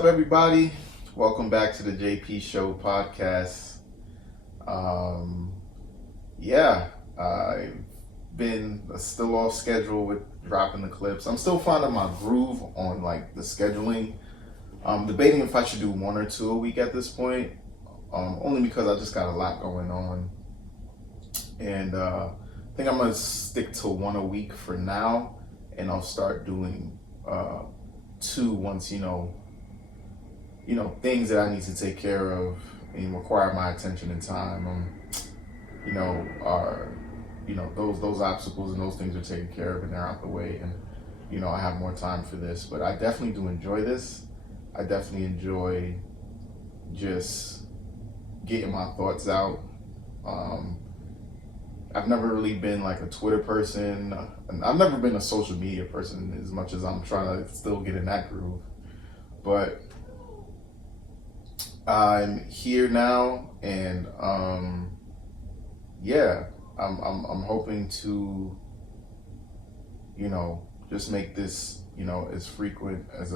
up, everybody? Welcome back to the JP Show podcast. I've been still off schedule with dropping the clips. I'm still finding my groove on like the scheduling. Debating if I should do one or two a week at this point. Only because I just got a lot going on, and I think I'm gonna stick to one a week for now, and I'll start doing two once things that I need to take care of and require my attention and time. Those obstacles and those things are taken care of and they're out the way, and I have more time for this. But I definitely do enjoy this. I definitely enjoy just getting my thoughts out. I've never really been like a Twitter person. I've never been a social media person as much as I'm trying to still get in that groove. But I'm here now, and I'm hoping to just make this as frequent as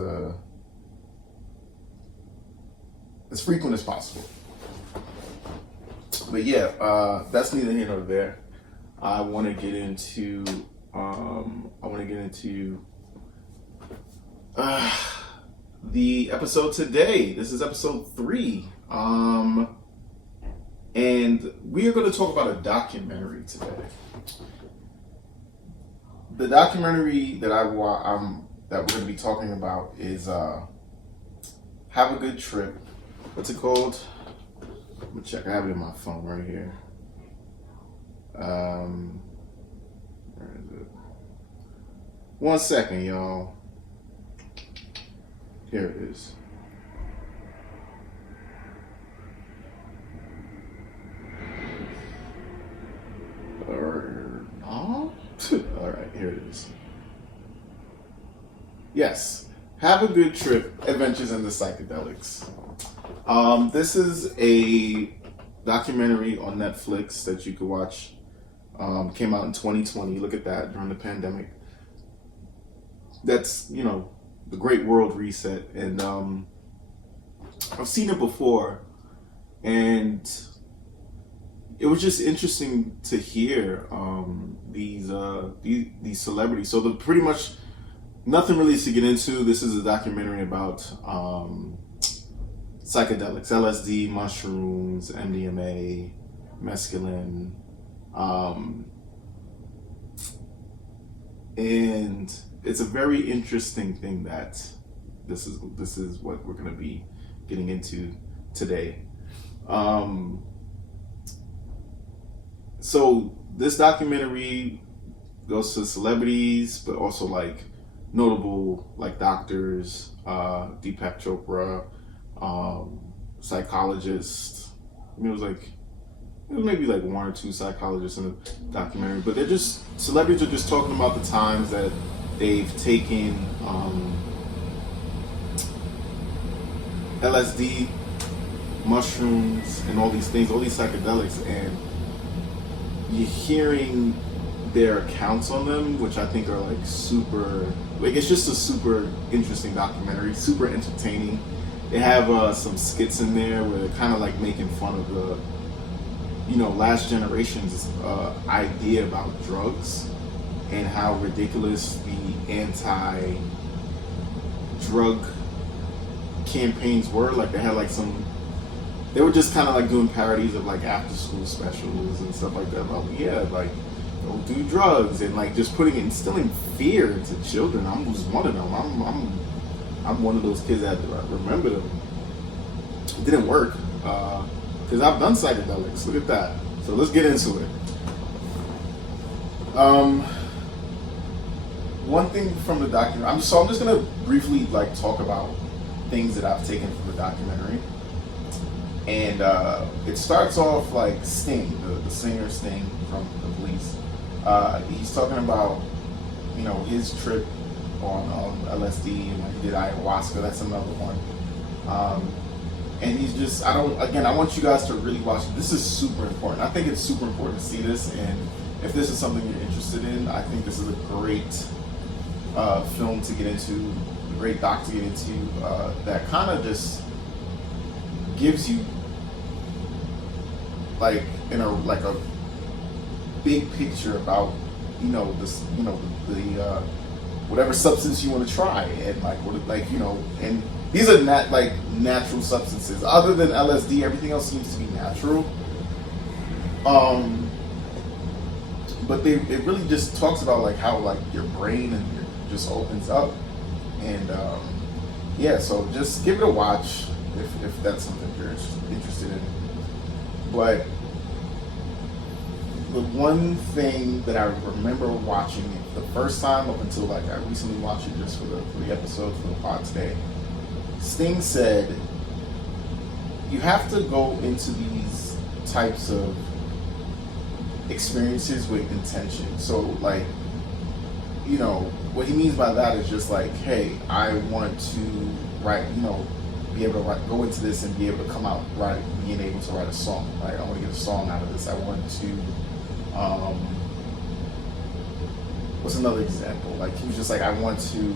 possible. But that's neither here nor there. I want to get into the episode today. This is episode 3. And we are going to talk about a documentary today. The documentary that that we're going to be talking about is Have a Good Trip. What's it called? Let me check. I have it in my phone right here. Where is it? 1 second, y'all. Here it is. All right, here it is. Yes. Have a Good Trip, Adventures in the Psychedelics. This is a documentary on Netflix that you could watch. Came out in 2020. Look at that, during the pandemic. That's, the Great World Reset. And I've seen it before. And it was just interesting to hear these celebrities. So pretty much nothing really to get into. This is a documentary about psychedelics, LSD, mushrooms, MDMA, mescaline, and it's a very interesting thing that this is what we're going to be getting into today. So this documentary goes to celebrities, but also like notable like doctors, Deepak Chopra, psychologists. It was maybe like 1 or 2 psychologists in the documentary, but celebrities are just talking about the times that they've taken LSD, mushrooms, and all these things, all these psychedelics, and you're hearing their accounts on them, which I think are like super, it's just a super interesting documentary, super entertaining. They have some skits in there where they're kind of like making fun of the, last generation's idea about drugs and how ridiculous the anti-drug campaigns were. Like they had they were just kind of like doing parodies of like after school specials and stuff like that. Like, don't do drugs, and like just instilling fear into children. I was one of them. I'm one of those kids that remember them. It didn't work because I've done psychedelics. Look at that. So let's get into it. One thing from the documentary. I'm just gonna briefly like talk about things that I've taken from the documentary. And it starts off like Sting, the singer Sting from the Police. He's talking about, his trip on LSD, and he did ayahuasca. That's another one. And he's just, I want you guys to really watch it. This is super important. I think it's super important to see this, and if this is something you're interested in, I think this is a great film to get into great doc to get into that kind of just gives you like a big picture about this the whatever substance you want to try, and and these are not like natural substances. Other than LSD, everything else seems to be natural. But it really just talks about like how like your brain just opens up, and so just give it a watch if that's something you're interested in. But the one thing that I remember watching it the first time up until like I recently watched it just for the episode for the pod today, Sting said you have to go into these types of experiences with intention. So like, what he means by that is just like, hey, I want to write, be able to go into this and be able to come out being able to write a song, right? I want to get a song out of this. I want to, what's another example? Like he was just like, I want to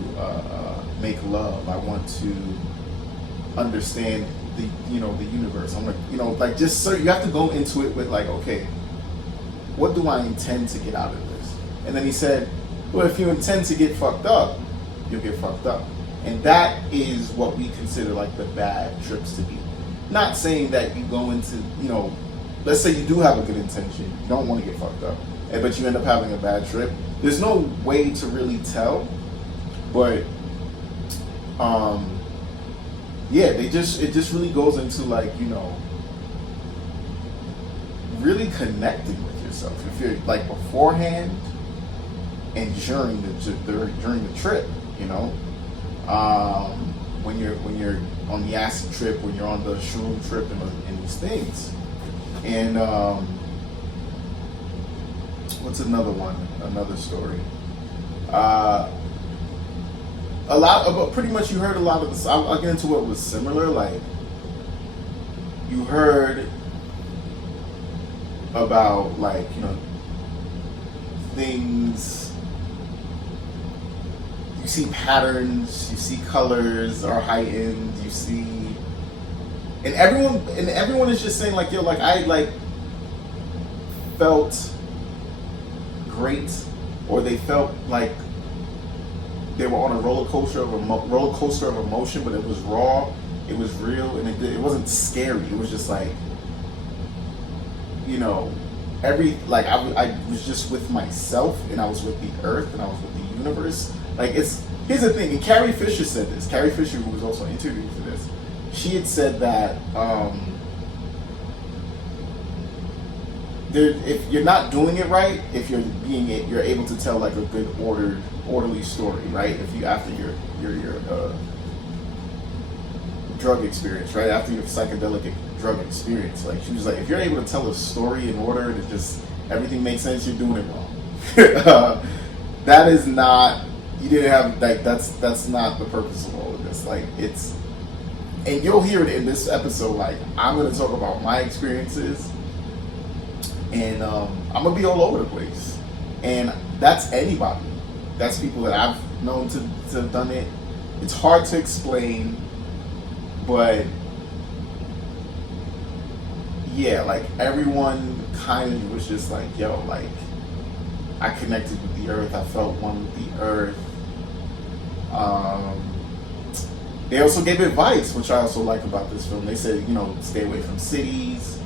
make love. I want to understand the universe. I'm like, just so you have to go into it with like, okay, what do I intend to get out of this? And then he said, well, if you intend to get fucked up, you'll get fucked up. And that is what we consider like the bad trips to be. Not saying that you go into, let's say you do have a good intention, you don't want to get fucked up, but you end up having a bad trip. There's no way to really tell, but it just really goes into like, really connecting with yourself. If you're like beforehand and during the trip, when you're on the acid trip, when you're on the shroom trip, and these things. And what's another story? Pretty much you heard a lot of this. I'll get into what was similar. Like you heard about like things, you see patterns, you see colors are heightened, you see, and everyone is just saying like, yo, like I like felt great, or they felt like they were on a roller coaster of emotion, but it was raw, it was real, and it wasn't scary. It was just like, I was just with myself, and I was with the earth, and I was with the universe. Like here's the thing, and Carrie Fisher said this. Carrie Fisher, who was also interviewed for this, she had said that if you're not doing it right, if you're able to tell like a good orderly story, right? If you after your drug experience, right? After your psychedelic drug experience, like she was like, if you're able to tell a story in order and it just everything makes sense, you're doing it wrong. That is not, you didn't have like that's not the purpose of all of this. Like it's, and you'll hear it in this episode. Like I'm going to talk about my experiences, and I'm gonna be all over the place, and that's anybody. That's people that I've known to have done it. It's hard to explain, but yeah, like everyone kind of was just like, yo, like I connected with the earth. I felt one with the earth. They also gave advice, which I also like about this film. They said, stay away from cities.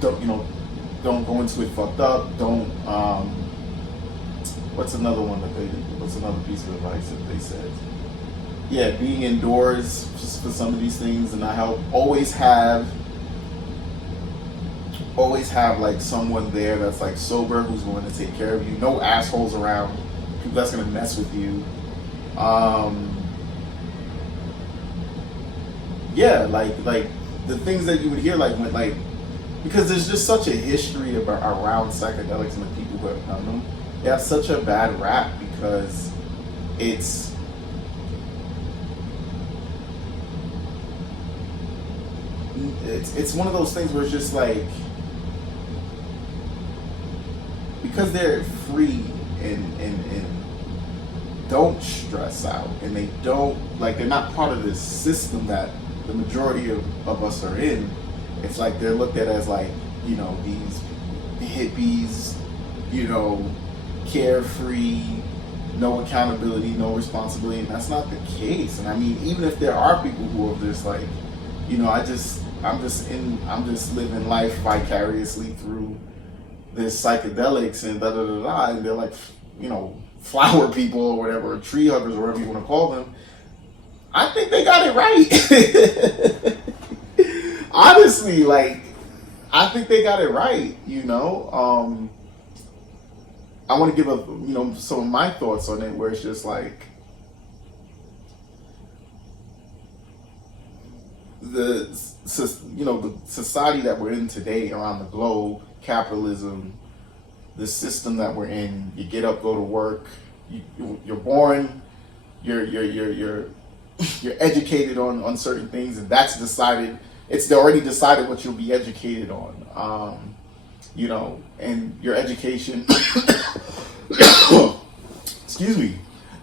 Don't go into it fucked up. Don't. What's another piece of advice that they said? Yeah, being indoors just for some of these things and not help. Always have like someone there that's like sober who's going to take care of you. No assholes around. People that's going to mess with you. Yeah, like the things that you would hear like because there's just such a history around psychedelics and the people who have done them. They have such a bad rap because it's one of those things where it's just like, because they're free and don't stress out, and they don't, like, they're not part of this system that the majority of us are in. It's like they're looked at as like, these hippies, carefree, no accountability, no responsibility, and that's not the case. And I mean, even if there are people who are just like, I'm just living life vicariously through this psychedelics and da da da da, and they're like, flower people or whatever, or tree huggers or whatever you want to call them. I think they got it right. Honestly, like, I think they got it right. I want to give some of my thoughts on it, where it's just like the society that we're in today around the globe, capitalism, the system that we're in. You get up, go to work. You're born. You're educated on certain things, and that's decided. It's already decided what you'll be educated on. And your education. Excuse me.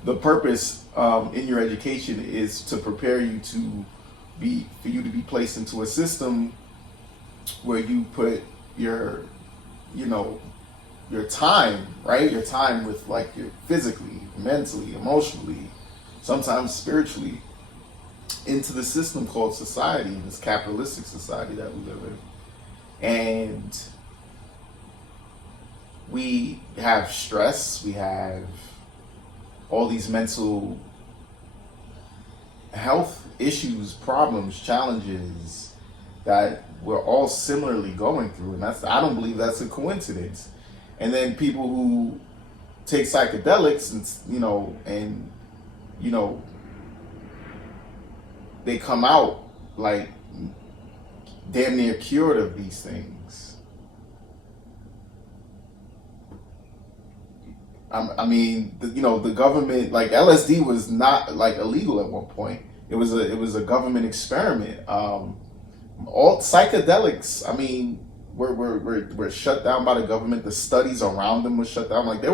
The purpose in your education is to prepare you for you to be placed into a system where you put your time, right? Your time with, like, your physically, mentally, emotionally, sometimes spiritually, into the system called society, this capitalistic society that we live in. And we have stress, we have all these mental health issues, problems, challenges that we're all similarly going through. And I don't believe that's a coincidence. And then people who take psychedelics and they come out like damn near cured of these things. I mean, the government, like, LSD was not, like, illegal at one point. It was a government experiment. All psychedelics, I mean, were shut down by the government. The studies around them were shut down. Like, it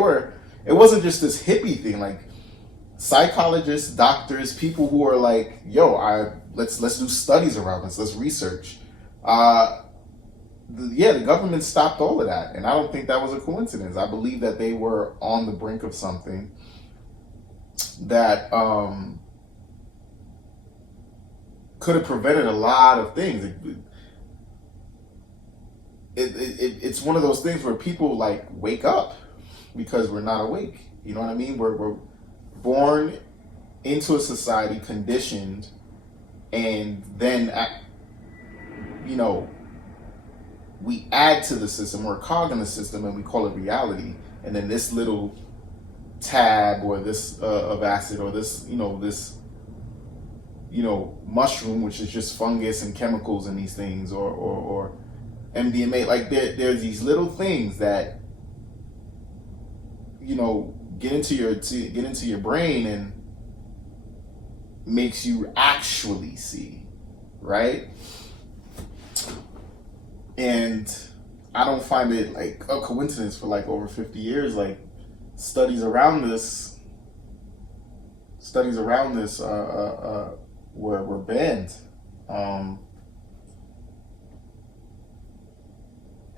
wasn't just this hippie thing. Like, psychologists, doctors, people who are like, let's do studies around this. Let's research. The government stopped all of that, and I don't think that was a coincidence. I believe that they were on the brink of something that could have prevented a lot of things. It's one of those things where people, like, wake up because we're not awake. You know what I mean? We're born into a society, conditioned, and then we add to the system. We're a cog in the system, and we call it reality. And then this little tab, or this of acid, or this mushroom, which is just fungus and chemicals and these things, or MDMA. Like, there's these little things that get into your brain and makes you actually see, right? And I don't find it like a coincidence for, like, over 50 years, like, studies around this were banned. And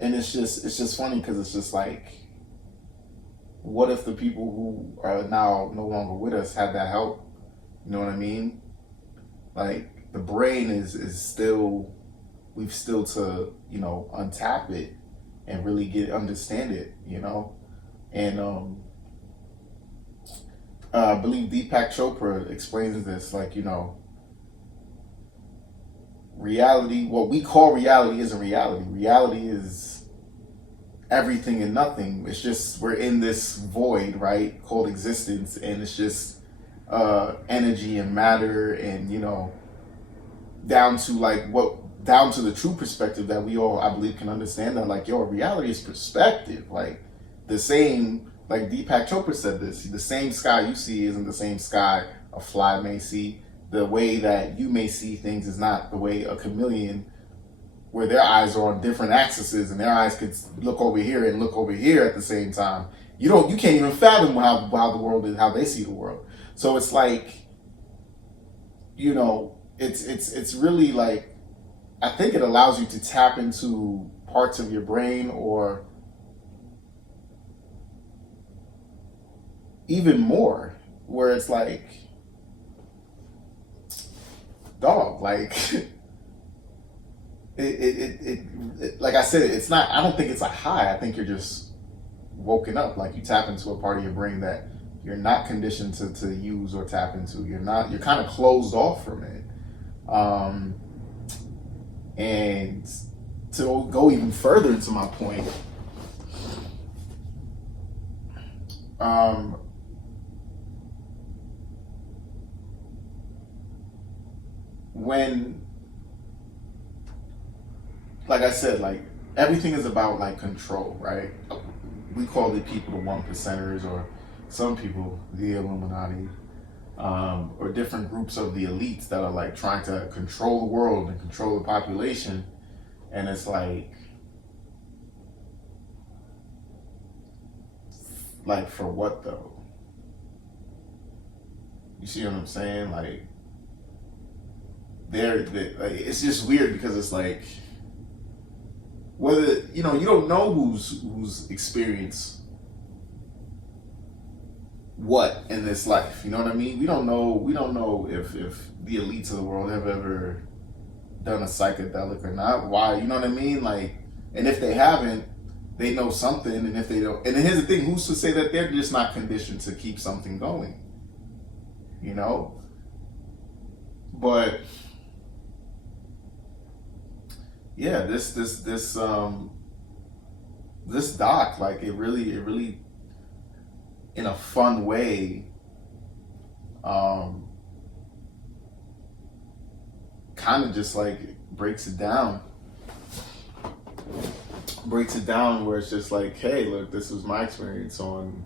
it's just funny, because it's just like, what if the people who are now no longer with us had that help? You know what I mean? Like, the brain is still, we've still to, untap it and really understand it, And I believe Deepak Chopra explains this, like, reality, what we call reality isn't reality. Reality is everything and nothing. It's just, we're in this void, right, called existence, and it's just energy and matter, and down to the true perspective that we all, I believe, can understand, that, like, reality is perspective. Like, the same, like Deepak Chopra said this, the same sky you see isn't the same sky a fly may see. The way that you may see things is not the way a chameleon, where their eyes are on different axes, and their eyes could look over here and look over here at the same time. you can't even fathom how the world is, how they see the world. So it's like, it's really like, I think it allows you to tap into parts of your brain, or even more, where it's like, dog, like it like I said, it's not, I don't think it's a high. I think you're just woken up. Like, you tap into a part of your brain that you're not conditioned to use or tap into. You're kind of closed off from it. And to go even further into my point, when, like I said, like, everything is about like control, right? We call the people the one percenters, or some people the Illuminati, or different groups of the elites that are like trying to control the world and control the population. And it's like for what though? You see what I'm saying? Like, like, it's just weird, because it's like, whether, you don't know who's experienced what in this life. You know what I mean? We don't know if the elites of the world have ever done a psychedelic or not. Why? You know what I mean? Like, and if they haven't, they know something. And if they don't, and then here's the thing: who's to say that they're just not conditioned to keep something going? But yeah, this doc, like, it really, in a fun way, kind of just like breaks it down where it's just like, hey, look, this was my experience on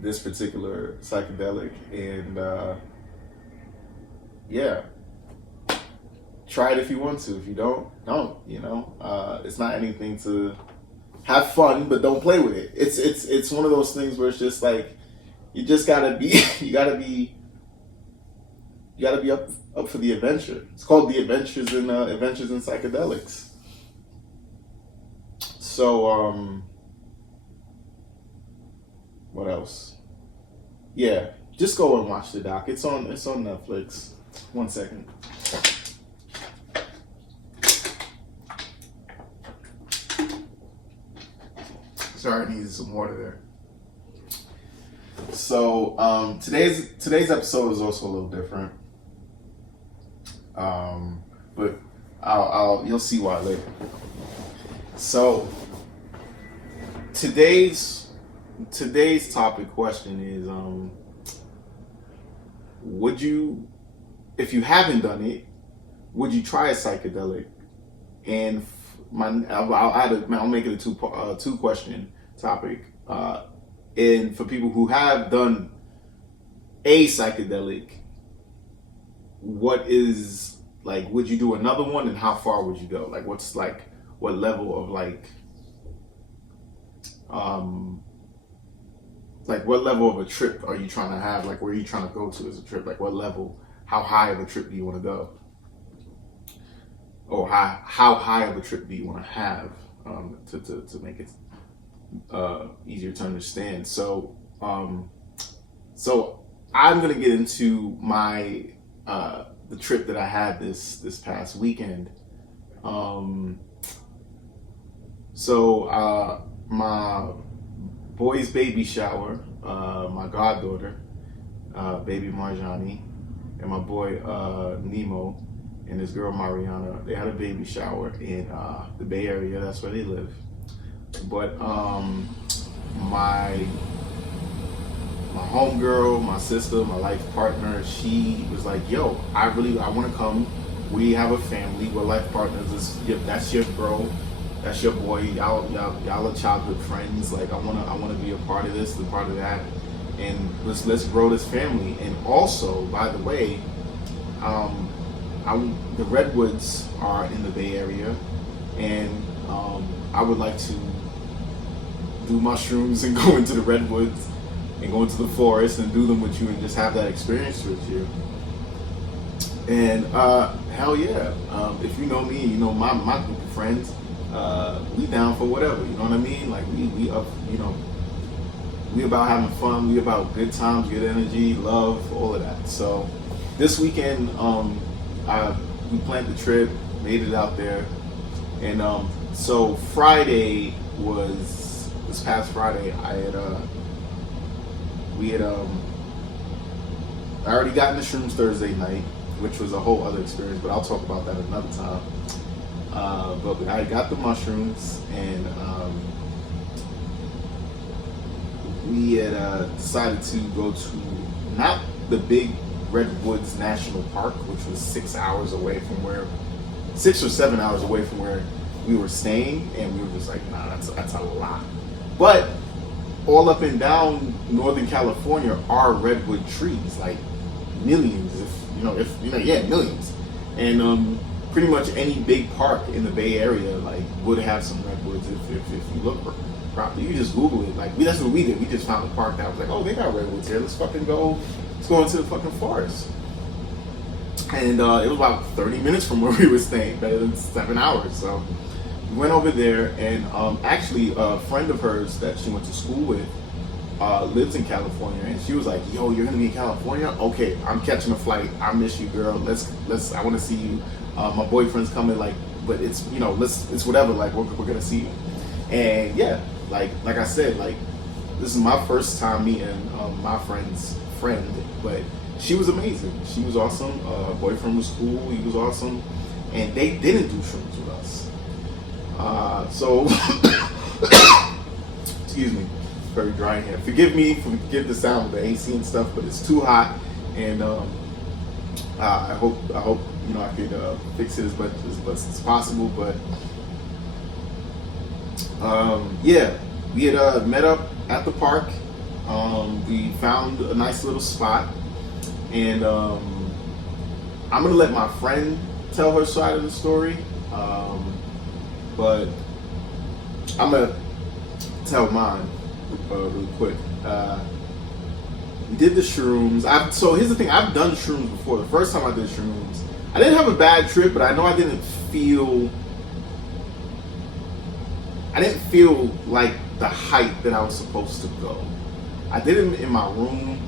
this particular psychedelic, and yeah, try it if you want to. If you don't. It's not anything to have fun, but don't play with it. It's one of those things where it's just like, you just gotta be you gotta be up for the adventure. It's called the Adventures in Psychedelics. So what else? Yeah, just go and watch the doc. It's on Netflix. 1 second. Sorry, I needed some water there. So today's episode is also a little different, but you'll see why later. So today's topic question is, would you, if you haven't done it, would you try a psychedelic? And I'll make it a two question topic. And for people who have done a psychedelic, what is, like, would you do another one, and how far would you go? Like, what's, like, what level of, like what level of a trip are you trying to have? Like, where are you trying to go to as a trip? Like, what level, how high of a trip do you want to go? Or how high of a trip do you want to have, to make it easier to understand? So I'm gonna get into my the trip that I had this past weekend. My boy's baby shower, my goddaughter, baby Marjani, and my boy Nemo, and this girl Mariana, they had a baby shower in the Bay Area. That's where they live. But my homegirl, my sister, my life partner, she was like, yo, I want to come. We have a family, we're life partners. That's your bro, that's your boy, y'all are childhood friends. Like, I wanna be a part of this, a part of that, and let's grow this family. And also, by the way, the Redwoods are in the Bay Area, and I would like to do mushrooms and go into the redwoods and go into the forest and do them with you and just have that experience with you. And hell yeah, if you know me, you know my group of friends, we down for whatever, you know what I mean? Like we up, you know, we about having fun, we about good times, good energy, love, all of that. So this weekend, we planned the trip, made it out there, and so Friday was this past Friday. I already gotten the shrooms Thursday night, which was a whole other experience, but I'll talk about that another time. But I got the mushrooms, and we had decided to go to not the big Redwoods National Park, which was 6 hours away from 6 or 7 hours away from where we were staying, and we were just like, nah, that's a lot. But all up and down Northern California are redwood trees, like millions, millions. And pretty much any big park in the Bay Area would have some redwoods if you look properly. You just Google it. That's what we did. We just found a park that was like, oh, they got redwoods here. Let's go into the fucking forest. And it was about 30 minutes from where we were staying, better than 7 hours. So we went over there, and actually a friend of hers that she went to school with lives in California, and she was like, yo, you're gonna be in California? Okay, I'm catching a flight. I miss you, girl. I want to see you. My boyfriend's coming, but it's, it's whatever, we're gonna see you. And yeah, like I said, this is my first time meeting my friend's friend, but she was amazing. She was awesome. Boyfriend was cool. He was awesome, and they didn't do shrooms with us. So excuse me, very dry in here. Forgive the sound of the AC and stuff, but it's too hot, and I hope I could fix it as much as possible. But yeah, we had met up at the park. We found a nice little spot, and I'm gonna let my friend tell her side of the story, but I'm gonna tell mine really quick. We did the shrooms. So here's the thing: I've done shrooms before. The first time I did shrooms, I didn't have a bad trip, but I know I didn't feel like the height that I was supposed to go. I did it in my room,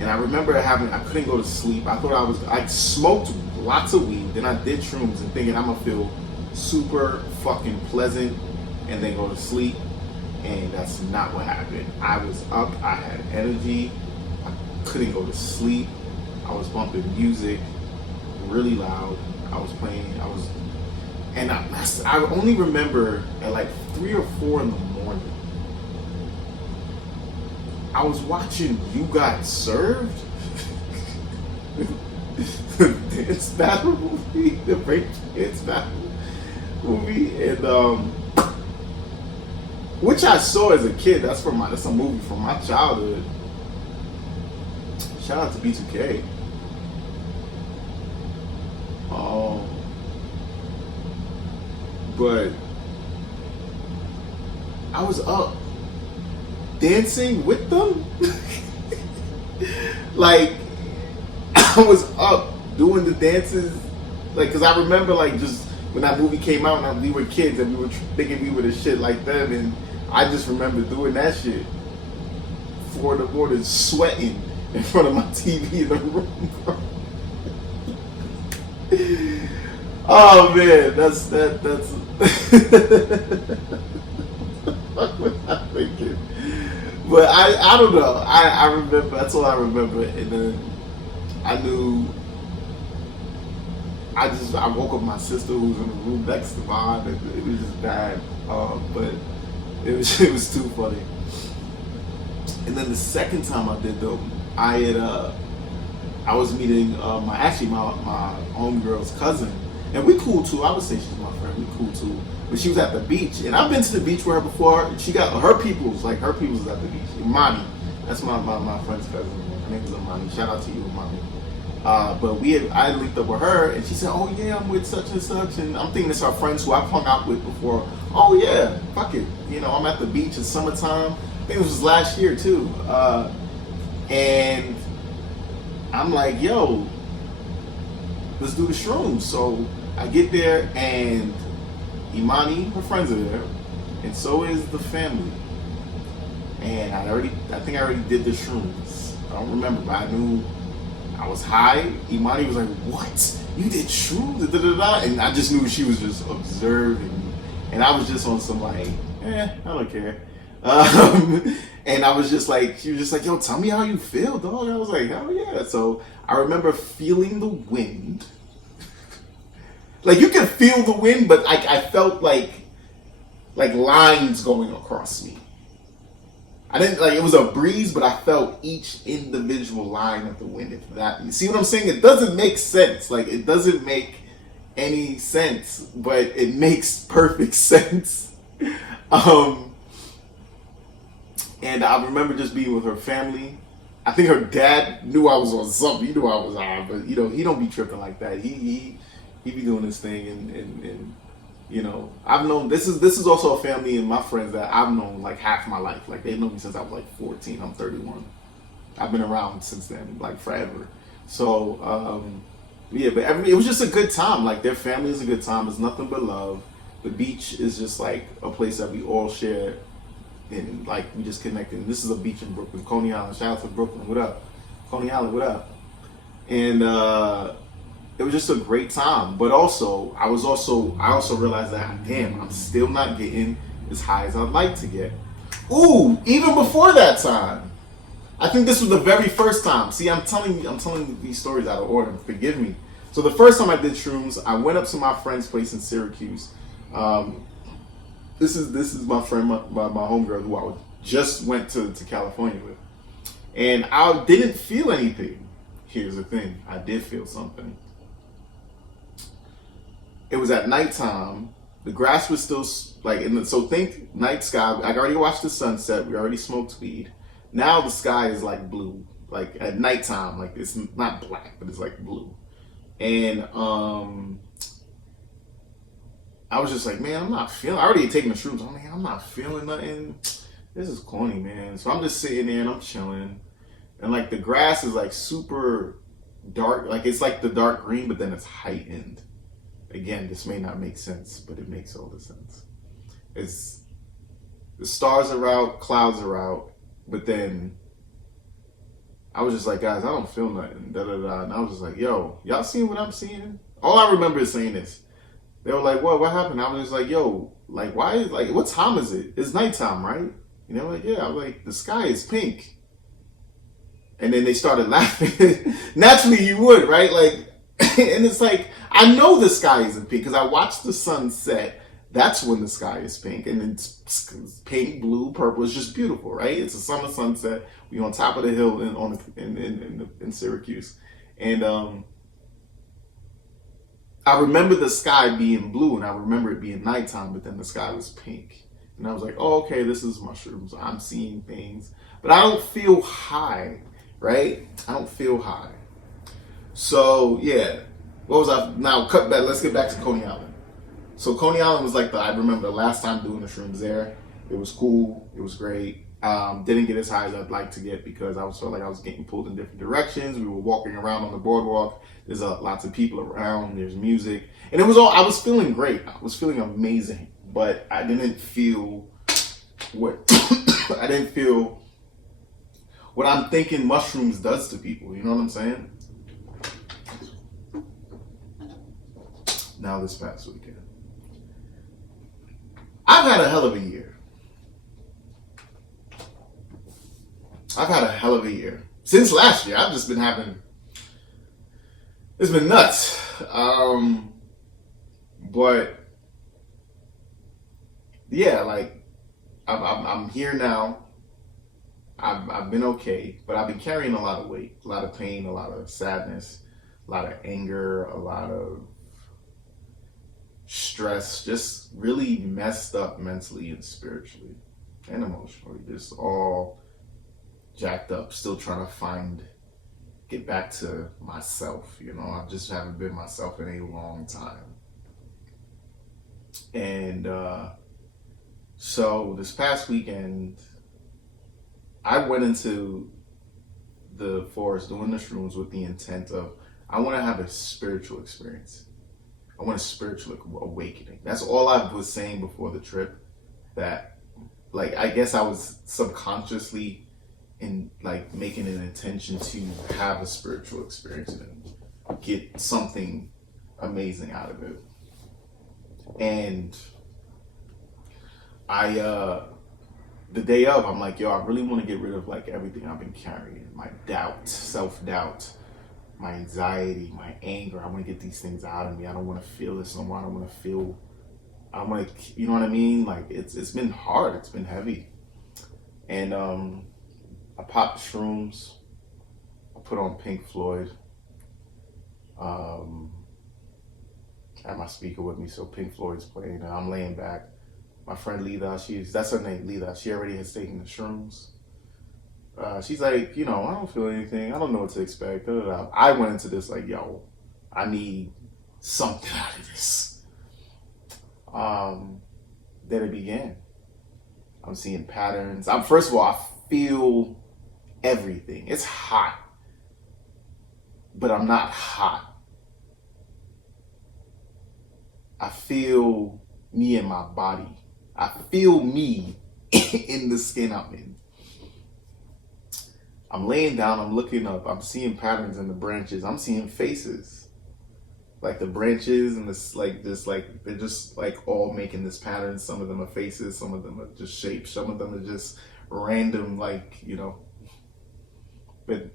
and I remember I couldn't go to sleep. I smoked lots of weed, then I did shrooms and thinking I'm gonna feel super fucking pleasant and then go to sleep, and that's not what happened. I was up, I had energy, I couldn't go to sleep, I was bumping music really loud, and I only remember at 3 or 4 in the morning, I was watching You Got Served, the dance battle movie, the break dance battle movie, and which I saw as a kid. That's a movie from my childhood. Shout out to B2K. But I was up dancing with them. I was up doing the dances, because I remember just when that movie came out and we were kids and we were thinking we were the shit like them, and I just remember doing that shit for the morning, sweating in front of my TV in the room, bro. Oh man, that's what was I thinking? But I don't know. I remember, that's all I remember, and then I knew I woke up my sister who was in the room next to mine, and it was just bad. But it was too funny. And then the second time I did though, I was meeting my homegirl's cousin, and we cool too. I would say she's my friend. We cool too. But she was at the beach, and I've been to the beach with her before. She got her people's is at the beach. Imani, that's my friend's cousin. Her name is Imani. Shout out to you, Imani. But I linked up with her, and she said, "Oh yeah, I'm with such and such," and I'm thinking it's our friends who I've hung out with before. Oh yeah, fuck it, I'm at the beach. It's summertime. I think this was last year too, and I'm like, "Yo, let's do the shrooms." So I get there, and Imani, her friends are there, and so is the family. And I think I already did the shrooms. I don't remember, but I knew I was high. Imani was like, "What? You did shrooms?" Da, da, da. And I just knew she was just observing me. And I was just on some like, I don't care. And I was just like, she was just like, "Yo, tell me how you feel, dog." And I was like, "Hell yeah." So I remember feeling the wind. Like you can feel the wind, but I felt like lines going across me. I didn't like it was a breeze, but I felt each individual line of the wind. If that, you see what I'm saying? It doesn't make sense. Like it doesn't make any sense, but it makes perfect sense. Um, and I remember just being with her family. I think her dad knew I was on something. He knew I was on, but he don't be tripping like that. He be doing his thing, and I've known this is also a family and my friends that I've known like half my life. Like they've known me since I was like 14. I'm 31. I've been around since then, like forever. So yeah, but it was just a good time. Like their family is a good time. It's nothing but love. The beach is just like a place that we all share, and like we just connected. And this is a beach in Brooklyn, Coney Island. Shout out to Brooklyn. What up, Coney Island? What up? And it was just a great time. But also, I also realized that damn, I'm still not getting as high as I'd like to get. Ooh, even before that time. I think this was the very first time. See, I'm telling these stories out of order. Forgive me. So the first time I did shrooms, I went up to my friend's place in Syracuse. This is my friend, my homegirl who I just went to California with, and I didn't feel anything. Here's the thing: I did feel something. It was at nighttime. The grass was still like so think night sky. I already watched the sunset. We already smoked weed. Now the sky is like blue. Like at nighttime, like it's not black, but it's like blue. And I was just like, man, I'm not feeling. I already had taken the shrooms. I'm like, I'm not feeling nothing. This is corny, man. So I'm just sitting there and I'm chilling, and like the grass is like super dark. Like it's like the dark green, but then it's heightened. Again, this may not make sense, but it makes all the sense. It's the stars are out, clouds are out, but then I was just like, guys, I don't feel nothing. Da da da. And I was just like, yo, y'all seeing what I'm seeing? All I remember is saying this. They were like, what happened? I was just like, yo, like, why is like, what time is it? It's nighttime, right? And they were like, yeah. I was like, the sky is pink. And then they started laughing. Naturally, you would, right? Like, and it's like, I know the sky isn't pink because I watched the sun set. That's when the sky is pink, and it's pink, blue, purple. It's just beautiful, right? It's a summer sunset. We on top of the hill in Syracuse, and I remember the sky being blue, and I remember it being nighttime, but then the sky was pink, and I was like, oh, okay, this is mushrooms. I'm seeing things, but I don't feel high, right? I don't feel high. So yeah, what was I? Now cut back. Let's get back to Coney Island. So Coney Island was like I remember the last time doing the shrooms there. It was cool. It was great. Didn't get as high as I'd like to get because I felt like I was getting pulled in different directions. We were walking around on the boardwalk. There's lots of people around. There's music, and it was all. I was feeling great. I was feeling amazing, but I didn't feel what I didn't feel what I'm thinking mushrooms does to people. You know what I'm saying? Now this past weekend, I've had a hell of a year. I've had a hell of a year. Since last year, I've just been having, it's been nuts. But yeah, like I'm here now. I've been okay, but I've been carrying a lot of weight, a lot of pain, a lot of sadness, a lot of anger, a lot of stress, just really messed up mentally and spiritually and emotionally, just all jacked up, still trying to find get back to myself. You know, I just haven't been myself in a long time. And so this past weekend, I went into the forest doing the shrooms with the intent of I want to have a spiritual experience. I want a spiritual awakening. That's all I was saying before the trip. That, like, I guess I was subconsciously in like making an intention to have a spiritual experience and get something amazing out of it. And the day of, I'm like, yo, I really want to get rid of like everything I've been carrying. My doubt, self-doubt, my anxiety, my anger. I want to get these things out of me. I don't want to feel this no more. I don't want to feel, I don't want to, you know what I mean? Like it's been hard. It's been heavy. And I popped shrooms. I put on Pink Floyd. I had my speaker with me, so Pink Floyd's playing, and I'm laying back. My friend Lida, that's her name, Lida. She already has taken the shrooms. She's like, you know, I don't feel anything. I don't know what to expect. Da, da, da. I went into this like, yo, I need something out of this. Then it began. I'm seeing patterns. First of all, I feel everything. It's hot, but I'm not hot. I feel me in my body. I feel me in the skin I'm in. I'm laying down, I'm looking up, I'm seeing patterns in the branches, I'm seeing faces. Like the branches and this like they're just like all making this pattern. Some of them are faces, some of them are just shapes, some of them are just random, like, you know. But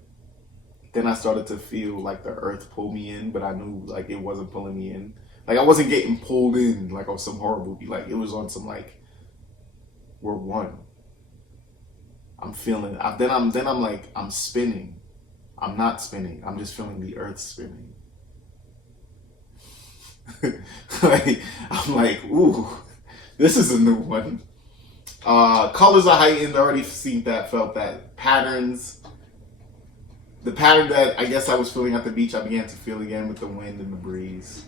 then I started to feel like the earth pulled me in, but I knew like it wasn't pulling me in. Like I wasn't getting pulled in like on some horror movie. Like it was on some like, we're one. I'm feeling. Then I'm like, I'm spinning. I'm not spinning. I'm just feeling the earth spinning. Like I'm like, ooh, this is a new one. Colors are heightened. Already seen that, felt that. Patterns. The pattern that I guess I was feeling at the beach, I began to feel again with the wind and the breeze.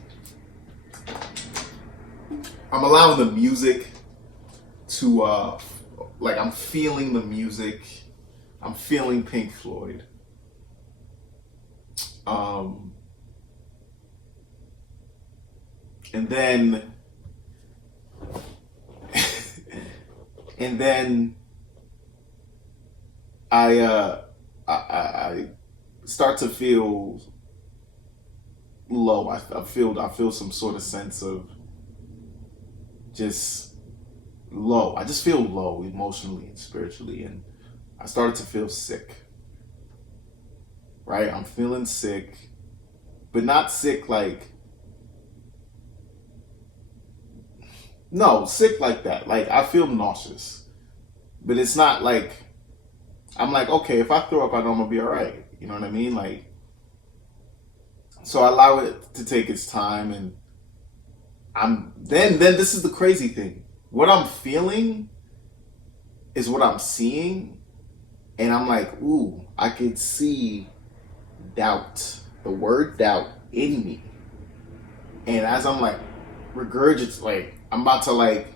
I'm allowing the music to, like I'm feeling the music. I'm feeling Pink Floyd. And then, I start to feel low. I feel some sort of sense of just low. I just feel low emotionally and spiritually, and I started to feel sick. Right? I'm feeling sick, but not sick like, no, sick like that. Like I feel nauseous, but it's not like, I'm like, okay, if I throw up, I know I'm gonna be all right. You know what I mean? Like, so I allow it to take its time, and then this is the crazy thing. What I'm feeling is what I'm seeing, and I'm like, ooh, I can see doubt, the word doubt in me. And as I'm like regurgitating, like I'm about to like,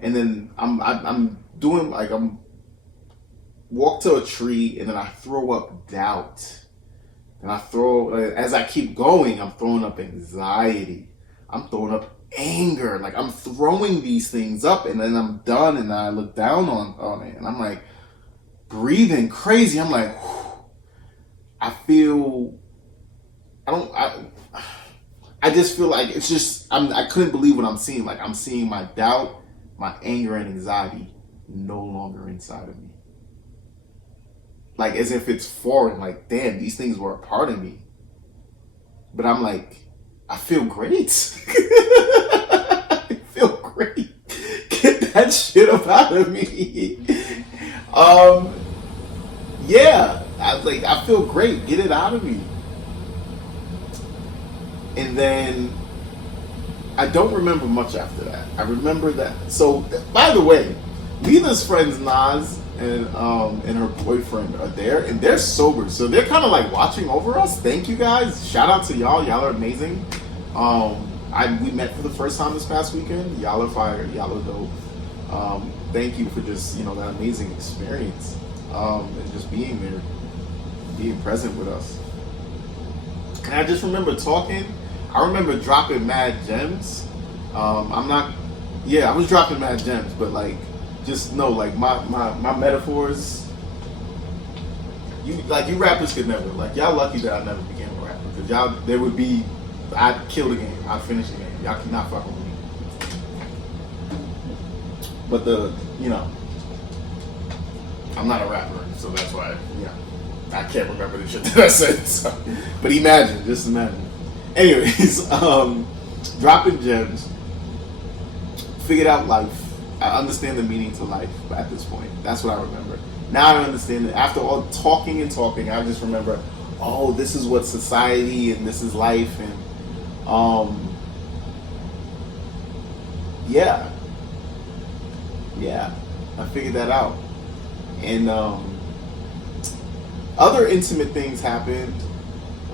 and then I'm doing like, I'm walk to a tree, and then I throw up doubt, and I throw, as I keep going, I'm throwing up anxiety, I'm throwing up anger, like I'm throwing these things up, and then I'm done, and I look down on it, and I'm like breathing crazy. I'm like, whew. I just feel like it's just, I couldn't believe what I'm seeing. Like I'm seeing my doubt, my anger, and anxiety no longer inside of me. Like as if it's foreign, like damn, these things were a part of me. But I'm like, I feel great. I feel great. Get that shit up out of me. Yeah, I feel great. Get it out of me. And then I don't remember much after that. I remember that. So, by the way, Lena's friends Nas and her boyfriend are there, and they're sober, so they're kind of like watching over us. Thank you guys. Shout out to y'all. Y'all are amazing. We met for the first time this past weekend. Y'all are fire. Y'all are dope. Thank you for just that amazing experience, and just being there, being present with us. And I just remember talking. I remember dropping mad gems. I was dropping mad gems, but like, just know, like my metaphors. You rappers could never, like, y'all lucky that I never became a rapper, because I'd kill the game, I'd finish the game. Y'all cannot fuck with me. But I'm not a rapper, so that's why, I can't remember the shit that I said. So. But just imagine. Anyways, dropping gems. Figured out life. I understand the meaning to life at this point. That's what I remember. Now I understand that after all talking, I just remember, oh, this is what society and this is life, and yeah, I figured that out. And other intimate things happened.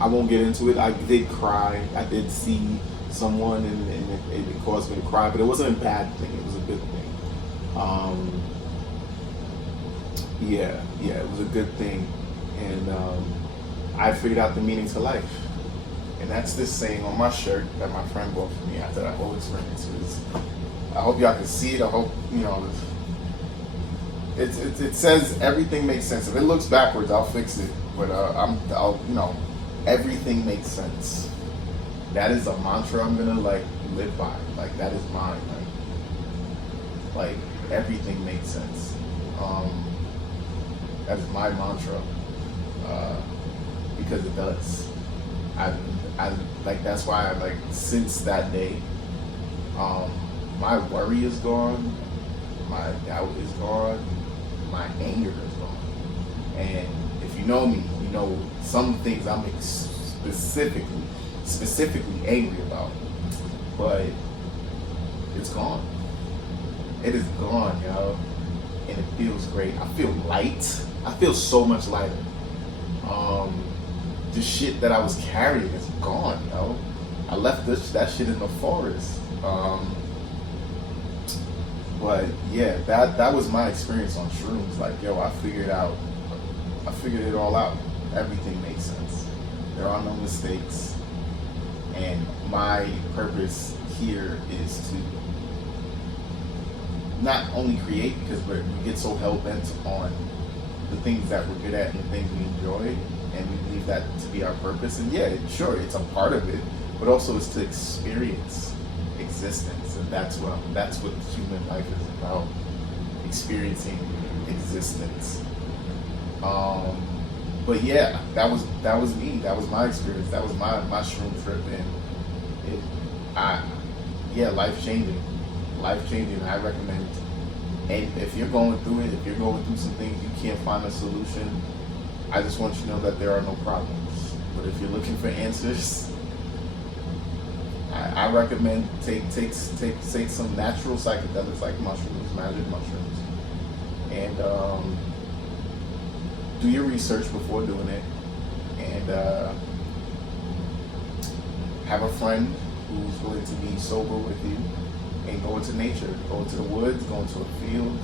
I won't get into it. I did cry. I did see someone, and it caused me to cry, but it wasn't a bad thing. It was a good thing. It was a good thing, and I figured out the meaning to life, and that's this saying on my shirt that my friend bought for me after that whole experience. I hope y'all can see it. I hope it says everything makes sense. If it looks backwards, I'll fix it. But everything makes sense. That is a mantra I'm gonna live by. Like, that is mine. Like everything makes sense. That is my mantra, because it does. I that's why since that day, my worry is gone, my doubt is gone, my anger is gone. And if you know me, you know some things I'm specifically angry about, but it's gone. It is gone, yo, and it feels great. I feel light. I feel so much lighter. The shit that I was carrying is gone, yo. I left that shit in the forest. But yeah, that was my experience on shrooms. Like, yo, I figured it all out. Everything makes sense. There are no mistakes. And my purpose here is to not only create, because we get so hell-bent on the things that we're good at and the things we enjoy, and we believe that to be our purpose. And yeah, sure, it's a part of it, but also it's to experience existence, and that's what human life is about, experiencing existence. But yeah, that was me. That was my experience. That was my shroom trip, and life changing. I recommend. And if you're going through it, if you're going through some things you can't find a solution, I just want you to know that there are no problems. But if you're looking for answers, I recommend take some natural psychedelics like mushrooms, magic mushrooms, and do your research before doing it, and have a friend who's willing to be sober with you, and go into nature, go into the woods, go into a field,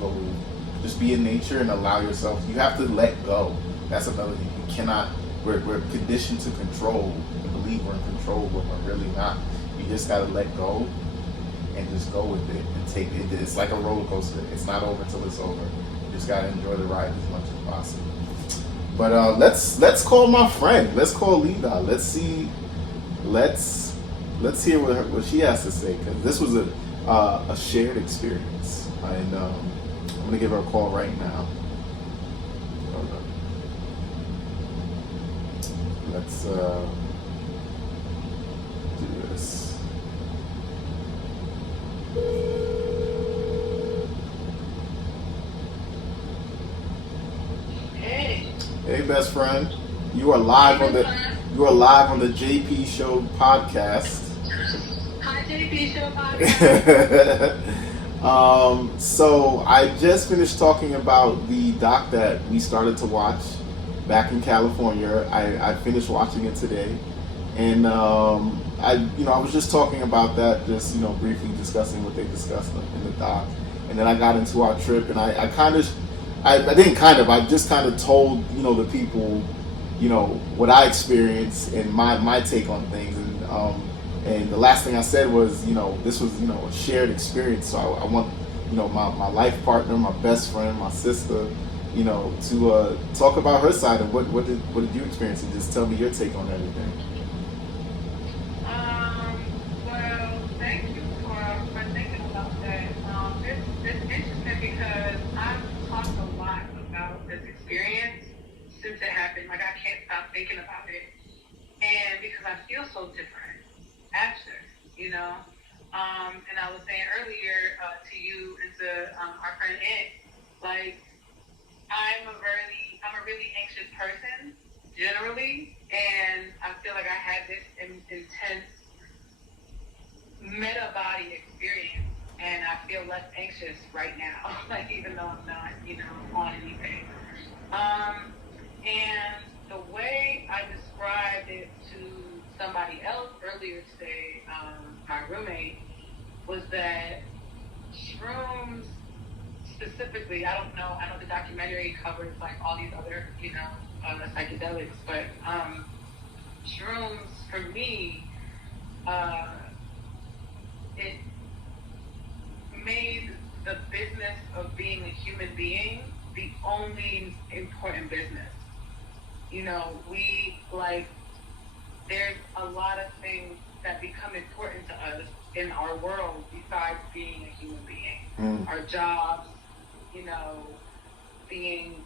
just be in nature and allow yourself. You have to let go. That's another thing. You cannot. We're conditioned to control and believe we're in control when we're really not. You just gotta let go and just go with it and take it. It's like a roller coaster. It's not over till it's over. You just gotta enjoy the ride as much as possible. But let's call my friend. Let's call Lida. Let's see. Let's hear what she has to say, because this was a shared experience, and I'm gonna give her a call right now. Let's do this. Hey, best friend. You are live on the JP Show podcast. Hi, JP Show podcast. So I just finished talking about the doc that we started to watch back in California. I finished watching it today, and I was just talking about that, just briefly discussing what they discussed in the doc, and then I got into our trip, and I kind of, I didn't kind of, I just kind of told the people, what I experienced and my take on things, and the last thing I said was, this was, a shared experience. So I want, my life partner, my best friend, my sister, to talk about her side of what did you experience, and just tell me your take on everything. Well, thank you for thinking about that. It's interesting because I've talked a lot about this experience since it happened. Like I can't stop thinking about it, and because I feel so different after, you know. And I was saying earlier to you and to our friend Ed, like I'm a really anxious person generally, and I feel like I had this intense meta body experience, and I feel less anxious right now. Like even though I'm not, on anything. Um, and the way I described it to somebody else earlier today, my roommate, was that shrooms specifically, I don't know, I know the documentary covers like all these other, psychedelics, but shrooms for me, uh, it made the business of being a human being the only important business. We like, there's a lot of things that become important to us in our world besides being a human being. Mm. Our jobs, you know, being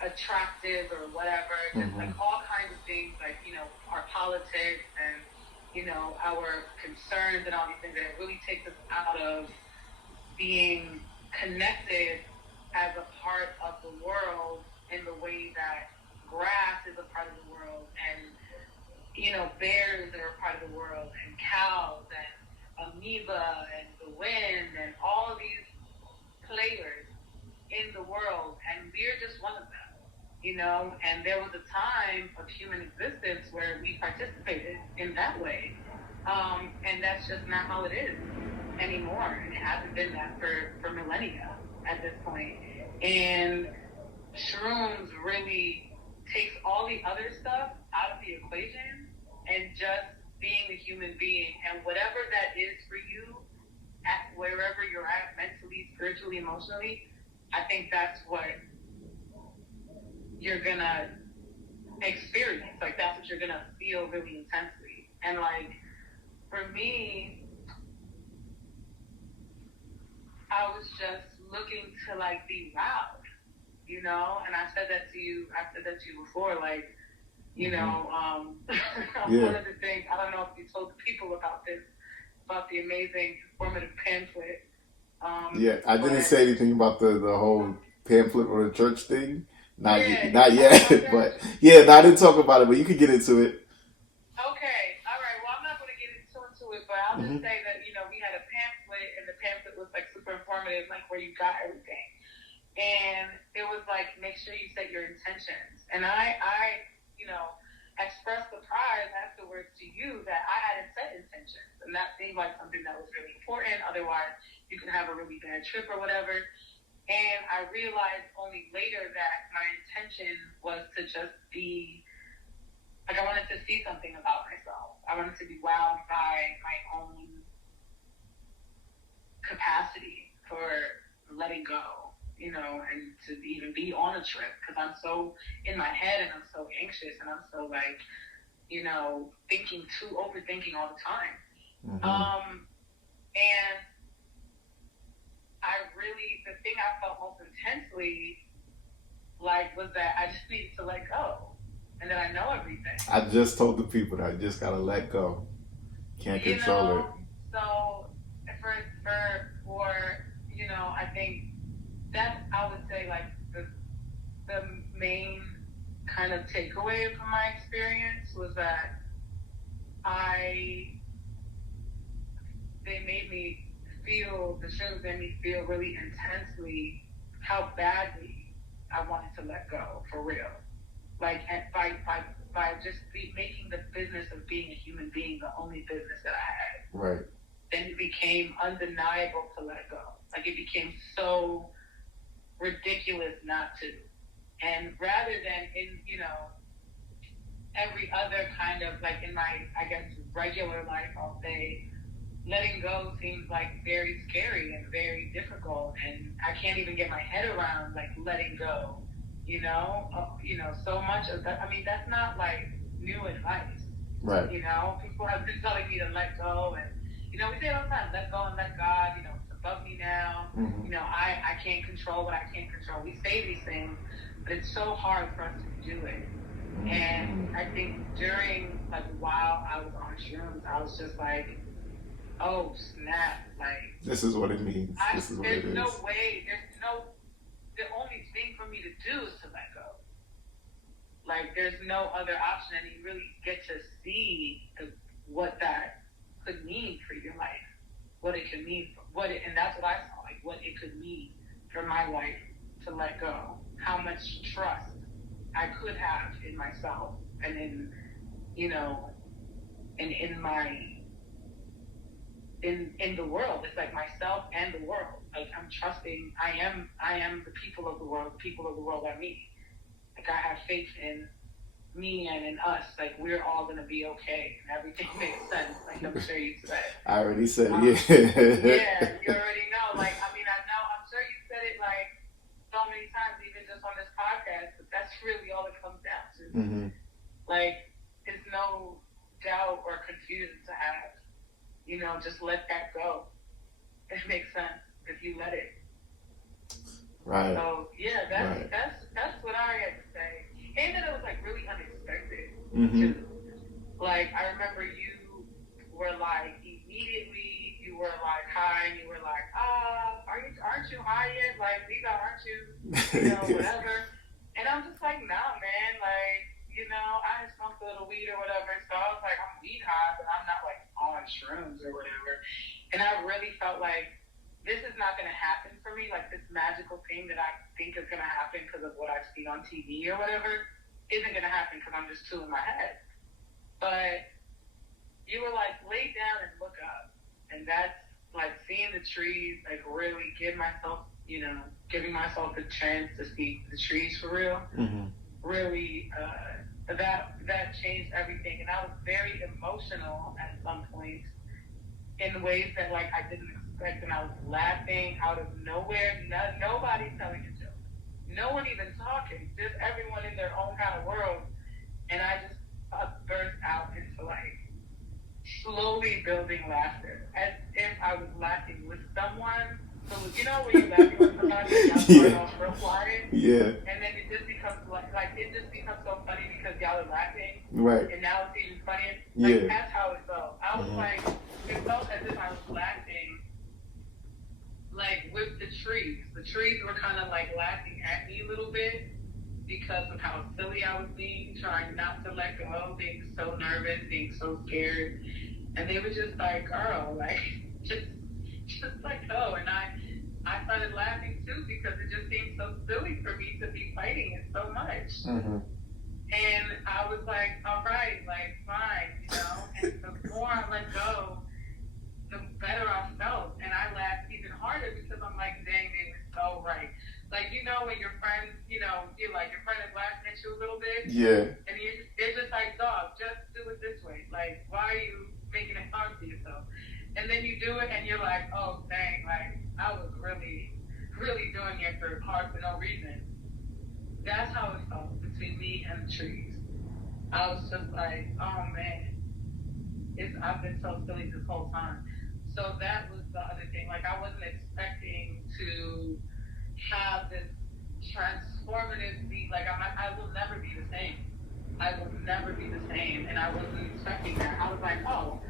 attractive or whatever, just Mm-hmm. like all kinds of things, like, our politics and, our concerns and all these things, that it really takes us out of being connected as a part of the world in the way that grass is a part of the world, and bears are a part of the world, and cows and amoeba and the wind and all these players in the world, and we're just one of them. And there was a time of human existence where we participated in that way. And that's just not how it is anymore. And it hasn't been that for millennia at this point. And shrooms really takes all the other stuff out of the equation and just being a human being, and whatever that is for you at wherever you're at mentally, spiritually, emotionally, I think that's what you're gonna experience. Like that's what you're gonna feel really intensely. And like for me, I was just looking to like be loud, and I said that to you. I said that to you before, like, Mm-hmm. one Yeah. of the things, I don't know if you told the people about this, about the amazing informative pamphlet, Yeah, I didn't but say anything about the whole pamphlet or the church thing. Not yeah, did not you talk yet, about that? but yeah, no, I didn't talk about it. But you could get into it. Okay, all right. Well, I'm not going to get into it, but I'll just Mm-hmm. say that we had a pamphlet, and the pamphlet was like super informative, like where you got everything, and it was like make sure you set your intentions. And I expressed surprise afterwards to you that I hadn't set intentions, and that seemed like something that was really important. Otherwise, you can have a really bad trip or whatever. And I realized only later that my intention was to just be like, I wanted to see something about myself. I wanted to be wowed by my own capacity for letting go, and to even be on a trip, because I'm so in my head and I'm so anxious and I'm so like, overthinking all the time. Mm-hmm. And the thing I felt most intensely like was that I just needed to let go, and that I know everything. I just told the people that I just gotta let go. Can't You control it. know, so for I think that's, I would say, like the main kind of takeaway from my experience was that I they made me the shrooms made me feel really intensely how badly I wanted to let go, for real. Like, and by just making the business of being a human being the only business that I had. Right. Then it became undeniable to let go. Like, it became so ridiculous not to. And rather than in, every other kind of, like, in my, I guess, regular life, I'll say, letting go seems like very scary and very difficult, and I can't even get my head around like letting go, so much of that. I mean, that's not like new advice, right? People have been telling me to let go, and we say it all the time, let go and let God. It's above me now. Mm-hmm. I can't control what I can't control. We say these things, but it's so hard for us to do it. Mm-hmm. And I think during, like, while I was on shrooms, I was just like, oh snap! Like, this is what it means. This is what it is. There's no way. The only thing for me to do is to let go. Like, there's no other option, and you really get to see what that could mean for your life, what it could mean, and that's what I saw, like what it could mean for my life to let go. How much trust I could have in myself and in, and in the world. It's like myself and the world. Like, I'm trusting. I am the people of the world. The people of the world are me. Like, I have faith in me and in us. Like, we're all gonna be okay, and everything makes sense. Like, I'm sure you said. I already said yeah. Yeah, you already know. Like, I mean, I know. I'm sure you said it like so many times, even just on this podcast. But that's really all it comes down to. Mm-hmm. Like, there's no doubt or confusion to have. Just let that go. It makes sense if you let it. Right. So yeah, that's what I had to say. And then it was like really unexpected. Mm-hmm. Too. Like, I remember you were like immediately you were like high, and you were like, aren't you high yet? Like, Lisa, aren't you, whatever. And I'm just like, nah, man, like, I had smoked a little weed or whatever, so I was like, I'm weed high, but I'm not like on shrooms or whatever. And I really felt like this is not going to happen for me, like this magical thing that I think is going to happen because of what I've seen on TV or whatever isn't going to happen because I'm just too in my head. But you were like, lay down and look up. And that's like seeing the trees, like really giving myself the chance to see the trees for real. Mm-hmm. Really, that changed everything. And I was very emotional at some point in ways that like I didn't expect, and I was laughing out of nowhere. Nobody telling a joke, no one even talking, just everyone in their own kind of world. And I just burst out into like slowly building laughter, as if I was laughing with someone. So when you're laughing with somebody, and y'all start off real quiet, and then it just becomes so funny because y'all are laughing, right? And now it's even funnier. Like, that's how it felt. I was like, it felt as if I was laughing, like with the trees. The trees were kind of like laughing at me a little bit because of how silly I was being, trying not to let go, being so nervous, being so scared, and they were just like, "Girl, like just let go." And I started laughing too because it just seemed so silly for me to be fighting it so much. Mm-hmm. And I was like, all right, like, fine, And the more I let go, the better I felt. And I laughed even harder because I'm like, dang, they were so right. Like, when your friends, you're like, your friend is laughing at you a little bit. Yeah. And they're just like, dog, just do it this way. Like, why are you making it hard for yourself? And then you do it and you're like, oh, dang, like, I was really, really doing it hard for no reason. That's how it felt between me and the trees. I was just like, oh, man, I've been so silly this whole time. So that was the other thing. Like, I wasn't expecting to have this transformative like, I will never be the same. I will never be the same. And I wasn't expecting that. I was like, oh,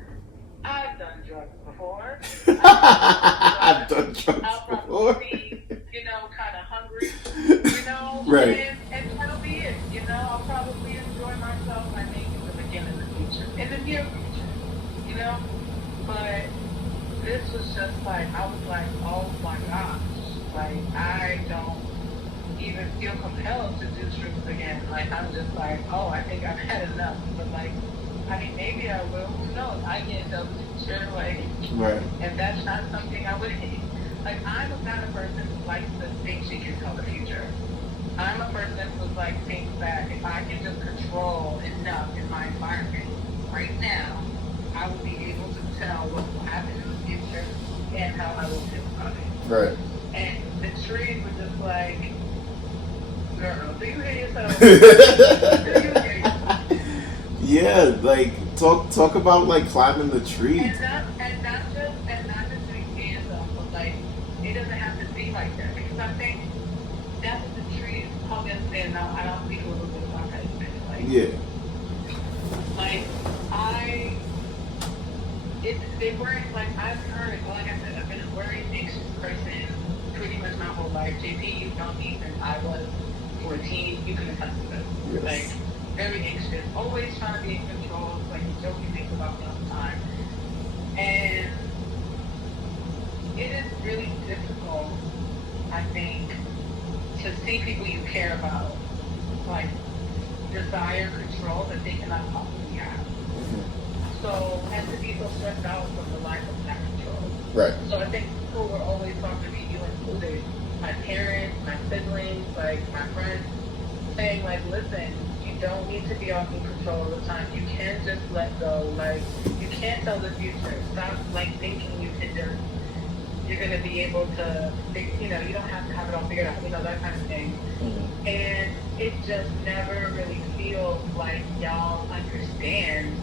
I've done drugs before. I've done drugs I'll before. Probably be, kind of hungry, Right. And that'll be it. I'll probably enjoy myself, I think, in the beginning of the future, in the near future, But this was just like, I was like, oh my gosh, like, I don't even feel compelled to do truth again. Like, I'm just like, oh, I think I've had enough. But like, I mean, maybe I will. Who knows? I can't tell the future. Like, Right. and that's not something I would hate. Like, I'm the kind of person who likes to think she can tell the future. I'm a person who's like, thinks that if I can just control enough in my environment right now, I will be able to tell what will happen in the future and how I will feel about it. Right. And the trees were just like, girl, do you hear yourself? Do you hear yourself? Yeah, like talk about like climbing the tree. And not just doing yourself, but like it doesn't have to be like that. Because I think that's what the trees help me understand now. I don't speak a little bit about that. Like, Yeah. like they weren't like, I've heard, like I said, I've been a very anxious person pretty much my whole life. JP, you've known me since I was 14. You can attest to this. Yes. Like, very anxious, always trying to be in control. Like, you joke and think about me all the time. And it is really difficult, I think, to see people you care about, like, desire control that they cannot possibly have. So, and to be so stressed out from the lack of that control. Right. So I think people were always talking to me, you included, my parents, my siblings, like my friends, saying like, listen, you don't need to be in control all the time. You can just let go. Like, you can't tell the future. Stop like thinking you can just, you're gonna be able to, you know, you don't have to have it all figured out, you know, that kind of thing. Mm-hmm. And it just never really feels like y'all understand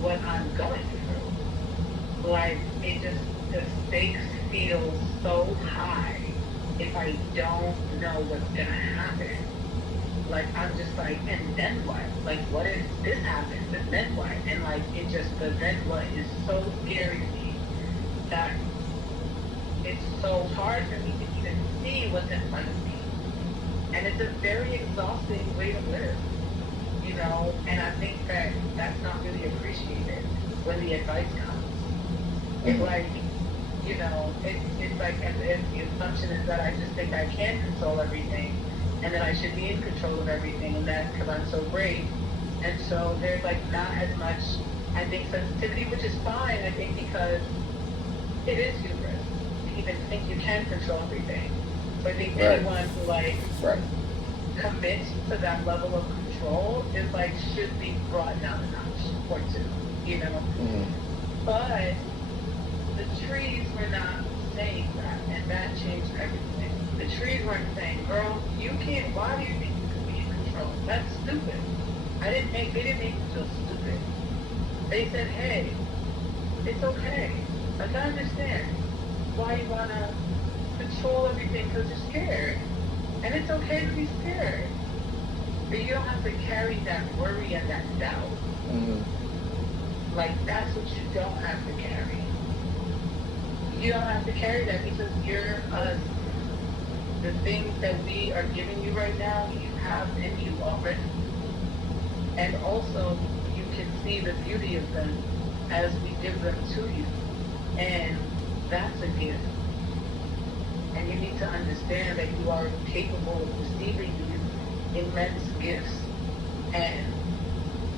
what I'm going through. Like, it just, the stakes feel so high if I don't know what's gonna happen. Like, I'm just like, and then what? Like, what if this happens, and then what? And like, it just, the then what is so scary to me that it's so hard for me to even see what's in front of me. And it's a very exhausting way to live, you know? And I think that that's not really appreciated when the advice comes. It's like, you know, it's like as if the assumption is that I just think I can control everything and that I should be in control of everything, and that because I'm so great. And so there's like not as much, I think, sensitivity, which is fine, I think, because it is hubris to even think you can control everything. So I think anyone who like commits to that level of control is like, should be brought down a notch or two, you know? But the trees were not saying that, and that changed everything. The trees weren't saying, girl, you can't, why do you think you can be in control? That's stupid. They didn't make me feel stupid. They said, hey, it's okay. Like, I understand why you want to control everything because you're scared. And it's okay to be scared. But you don't have to carry that worry and that doubt. Like, that's what you don't have to carry. You don't have to carry that because you're us. The things that we are giving you right now, you have in you already. And also, you can see the beauty of them as we give them to you. And that's a gift. And you need to understand that you are capable of receiving these immense gifts and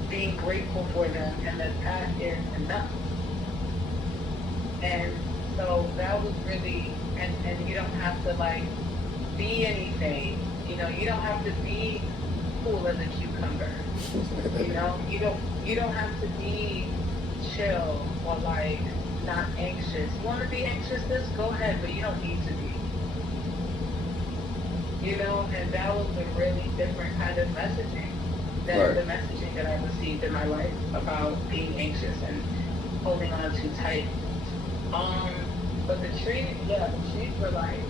being grateful for them, and that is enough. And so that was really, and you don't have to like be anything, you know, you don't have to be cool as a cucumber, you know, you don't have to be chill or like not anxious. You want to be anxious, go ahead, but you don't need to be, you know. And that was a really different kind of messaging than the messaging that I received in my life about being anxious and holding on too tight. But the trees were like,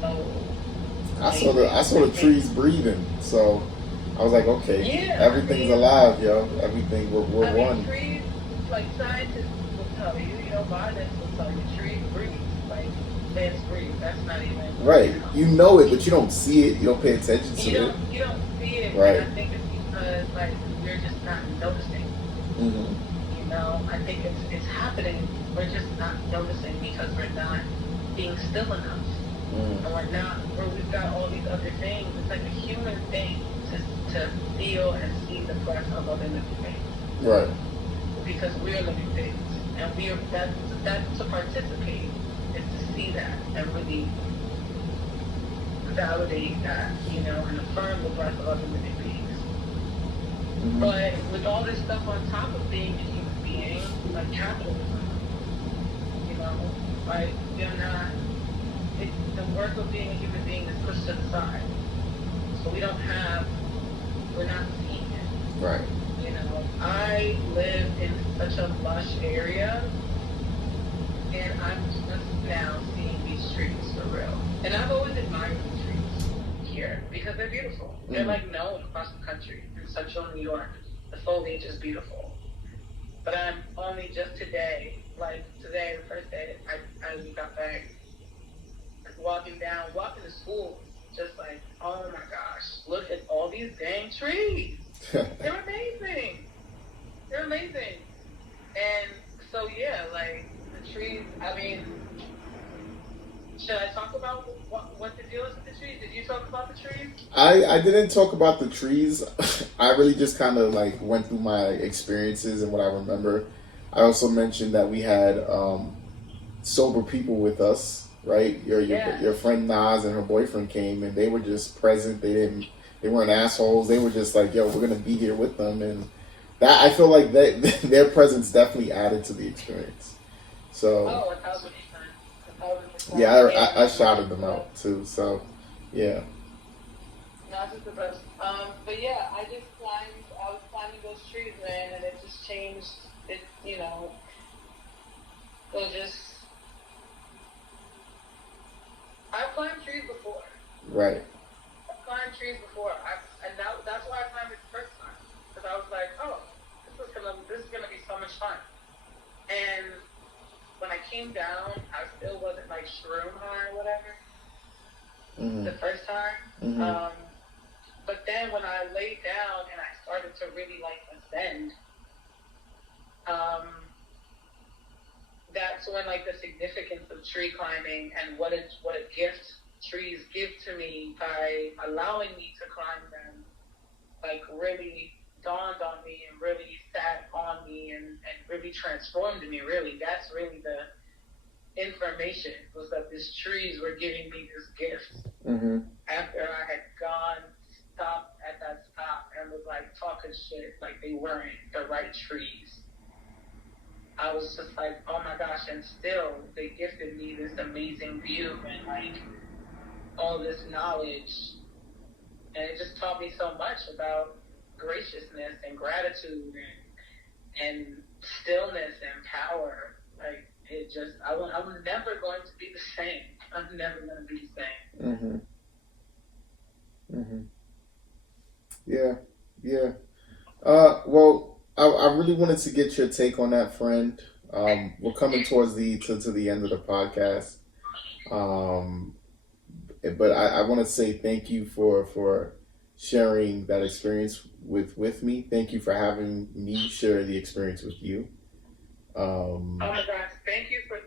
so. I saw the trees breathing, so I was like, okay, everything's alive, yo. Everything, we're one. Trees, like scientists will tell you, you know, botanists will tell you, trees breathe, like plants breathe. That's not even right. You know it, but you don't see it. You don't pay attention to it. You don't see it, right? And I think it's because like you're just not noticing. You know, I think it's happening, we're just not noticing because we're not being still enough. And we're not, where we've got all these other things. It's like a human thing to feel and see the breath of other living things. Right. Because we're living things. And that's to participate, is to see that and really validate that, you know, and affirm the breath of other living beings. Mm-hmm. But with all this stuff on top of being a human being, like capitalism, you know, like you're not, the work of being a human being is pushed to the side. So we're not seeing it. Right. You know, I live in such a lush area, and I'm just now seeing these trees for real. And I've always admired the trees here because they're beautiful. They're like known across the country. In Central New York, the foliage is beautiful. But I'm only just today, the first day as we got back, walking to school, just like, oh my gosh, look at all these dang trees. They're amazing. They're amazing. And so, yeah, like, the trees, I mean, should I talk about what the deal is with the trees? Did you talk about the trees? I didn't talk about the trees. I really just kind of like went through my experiences and what I remember. I also mentioned that we had sober people with us, right? Your friend Nas and her boyfriend came, and they were just present. They weren't assholes. They were just like, yo, we're gonna be here with them, and that, I feel like that their presence definitely added to the experience. So 1,000%. yeah, I shouted them out too. So yeah. Nas is the best. But yeah, I was climbing those trees, man, and it just changed. It, you know, I've climbed trees before. Right. I've climbed trees before. That's why I climbed it the first time. Because I was like, oh, this is gonna be so much fun. And when I came down, I still wasn't like shroom high or whatever. Mm-hmm. The first time. Mm-hmm. But then when I laid down and I started to really like ascend, that's when like the significance of tree climbing and what a gift trees give to me by allowing me to climb them, like really dawned on me and really sat on me and really transformed me. Really, that's really the information, was that these trees were giving me this gift. Mm-hmm. After I had stopped at that stop and was like talking shit like they weren't the right trees. I was just like, oh my gosh, and still they gifted me this amazing view and like all this knowledge. And it just taught me so much about graciousness and gratitude and stillness and power. Like, it just, I'm never going to be the same. I'm never going to be the same. Mm-hmm. Mm-hmm. Yeah. Well, I really wanted to get your take on that, friend. We're coming towards to the end of the podcast. But I want to say thank you for sharing that experience with me. Thank you for having me share the experience with you. Oh my gosh! Thank you for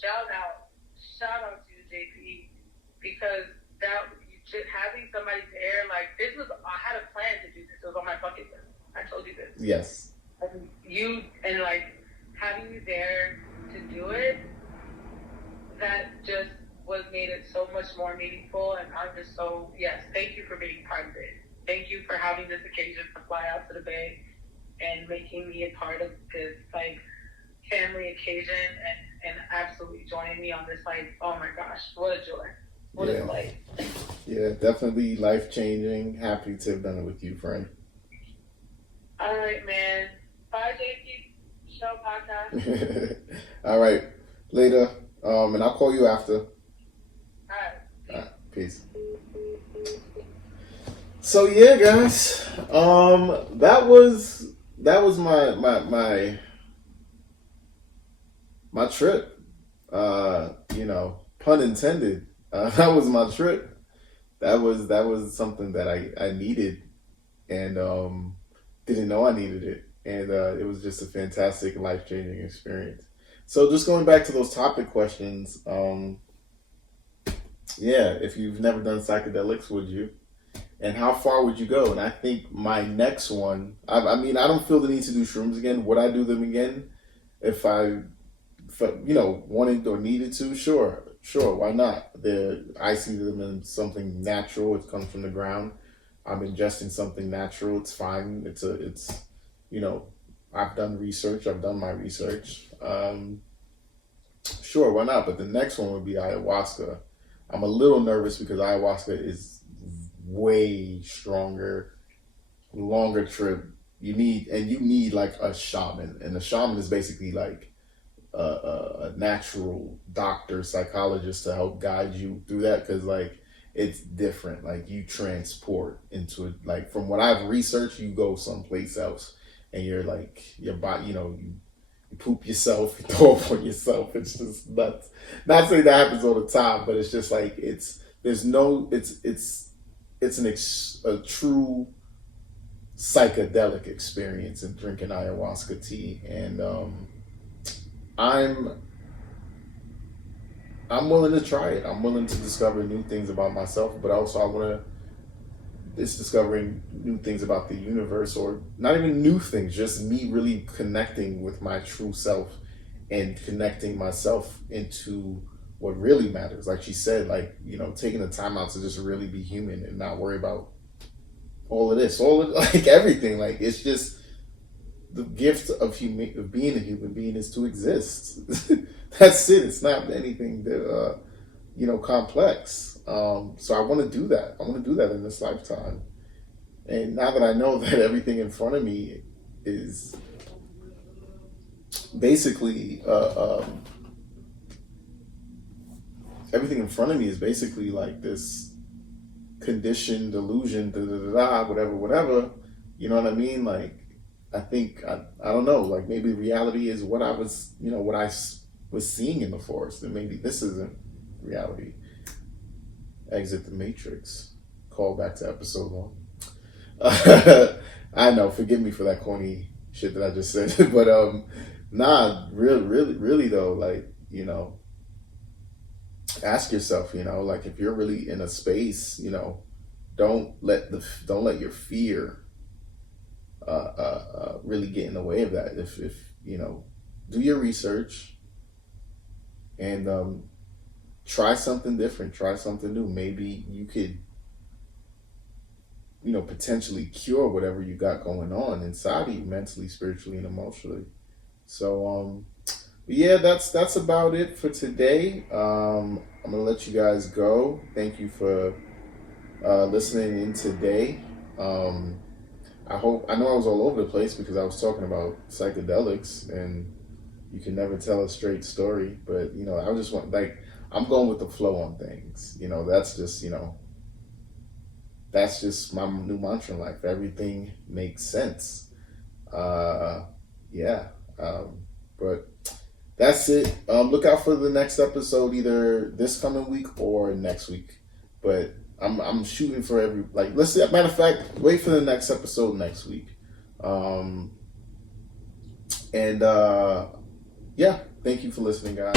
shout out to you, JP, because having somebody there, like, I had a plan to do this. It was on my bucket list. I told you this. Yes. And like having you there to do it, that just made it so much more meaningful. And I'm just so, yes, thank you for being part of it. Thank you for having this occasion to fly out to the Bay and making me a part of this like family occasion and absolutely joining me on this, like, oh my gosh, what a joy. What a delight. Yeah, definitely life-changing. Happy to have done it with you, friend. All right, man. Bye, JP Show Podcast. All right. Later. And I'll call you after. All right. Peace. So yeah, guys. That was my trip. Pun intended. That was my trip. That was something that I needed, and didn't know I needed it, and it was just a fantastic, life-changing experience. So just going back to those topic questions, yeah, if you've never done psychedelics, would you? And how far would you go? And I think my next one, I mean, I don't feel the need to do shrooms again. Would I do them again if I wanted or needed to? Sure, why not? I see them in something natural. It comes from the ground. I'm ingesting something natural. It's fine. You know, I've done research. I've done my research. Sure, why not? But the next one would be ayahuasca. I'm a little nervous because ayahuasca is way stronger, longer trip. You need like a shaman, and the shaman is basically like a natural doctor, psychologist to help guide you through that because like it's different. Like you transport into it. Like from what I've researched, you go someplace else, and you're like your body. You poop yourself, you throw up on yourself. It's just nuts. Not saying that happens all the time, but it's just like it's a true psychedelic experience in drinking ayahuasca tea, and I'm I'm willing to try it. I'm willing to discover new things about myself, but also I want to. It's discovering new things about the universe, or not even new things, just me really connecting with my true self and connecting myself into what really matters. Like she said, like, taking the time out to just really be human and not worry about all of this, like everything. Like it's just the gift of being a human being is to exist. That's it. It's not anything that complex. So I want to do that. I want to do that in this lifetime. And now that I know that everything in front of me is basically everything in front of me is basically like this conditioned delusion, whatever. You know what I mean? Like I think I don't know. Like maybe reality is what I was, was seeing in the forest, and maybe this isn't reality. Exit the Matrix. Call back to episode 1. I know. Forgive me for that corny shit that I just said, but really though, like ask yourself, like if you're really in a space, don't let your fear really get in the way of that. If do your research and try something different, try something new. Maybe you could, potentially cure whatever you got going on inside of you, mentally, spiritually, and emotionally. So, yeah, that's about it for today. I'm gonna let you guys go. Thank you for listening in today. I know I was all over the place because I was talking about psychedelics, and you can never tell a straight story. But I just want I'm going with the flow on things. That's just my new mantra in life. Everything makes sense. Yeah. But that's it. Look out for the next episode either this coming week or next week. But I'm shooting for let's say, matter of fact, wait for the next episode next week. And yeah, thank you for listening, guys.